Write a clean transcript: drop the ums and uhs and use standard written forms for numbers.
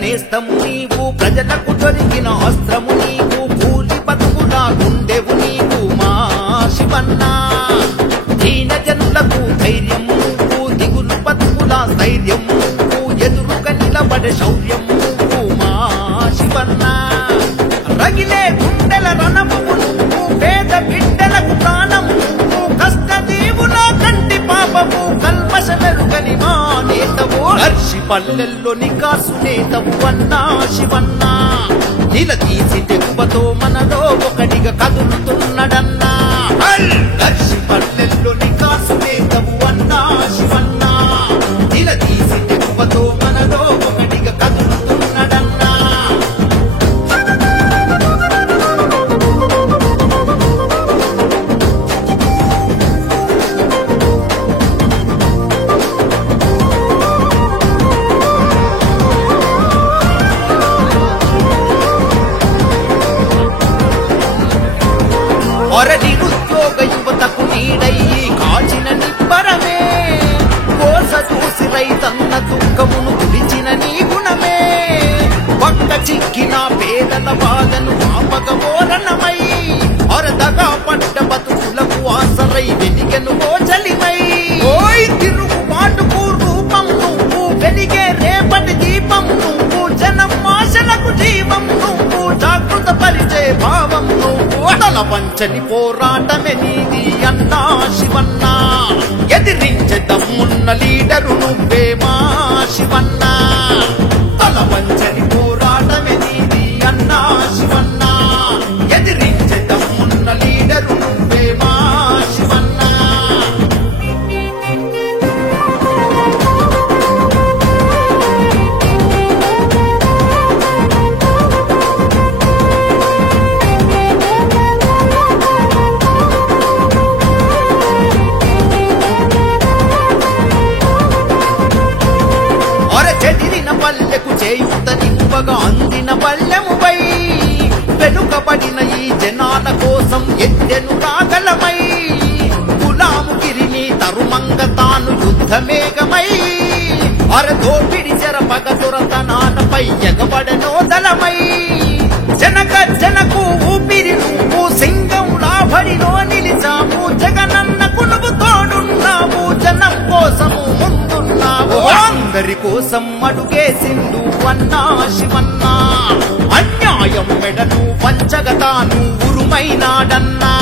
నేస్తము నీవు ప్రజలకు దొరికిన అస్త్రము నీవు కూలి బతుకులా గుండెవు నీవు మా శివన్న దీన జనులకు ధైర్యము నువ్వు దిగులు బతుకుల స్థైర్యము నువ్వు ఎదురుగా నిలబడే శౌర్యము నువ్వు మా శివన్న రగిలే గుండెల రణము నువ్వు పేద బిడ్డలకు ప్రాణము నువ్వు కష్టజీవుల కంటి పాపము కల్మష మెరుగని మా నేతవు హర్షి పల్లెల్లో నికాసు నేతవు అన్నా శివన్న నిలదీసి తెగువతో మనలో ఒకటిగా కదులుతున్నడన్నా హర్షి పల్లెల్లో నికాసు నేతవు అన్నా శివన్న నిలదీసి తెగువతో మనలో ఒకటిగా కదులుతున్నడన్నా నిరుద్యోగ యువతకు నీడయ్యి కాచిన నిబ్బరమే కోస చూసి రైతన్న దుఃఖమును గుడిచిన నీ గుణమే పక్క చిక్కిన పేదల బాధను ఆపగోరణమై అరదగా పడ్డ బతుకులకు ఆసరై వెలిగెను ఓచలిమై ఓయ్ తిరుగుబాటుకు రూపం నువ్వు వెలిగే రేపటి దీపం నువ్వు జనం ఆశలకు జీవం నువ్వు జాగృత పరిచే భావం నువ్వు తల వంచని పోరాటమే నీది అన్నా శివన్న ఎదిరించే దమ్మున్న లీడరు నువ్వే మా శివన్న తల వంచని పోరాటమే నీది అన్నా శివన్న ఎదిరించే దమ్మున్న లీడరు నువ్వే మా శివన్న చెదిరిన పల్లెకు చేయుతనివ్వగా అందిన పల్లెముపై వెనుకబడిన ఈ జనాల కోసం ఎత్తెను రాగలమై గులాముగిరిని తరుమంగ తాను యుద్ధమేఘమై అరదోపిడి చెరపగ దొరతనాలపై ఎగబడనో దళమై జనకు ఊపిరి నువ్వు సింగం లాభడిలో నిలిచాము జగనన్నకు నువ్వు తోడున్నావు జనం కోసము ముందున్నావు అందరి కోసం అడుగేసిండు అన్నా శివన్న అన్యాయం మెడను వంచగతాను ఉరుమైనాడన్నా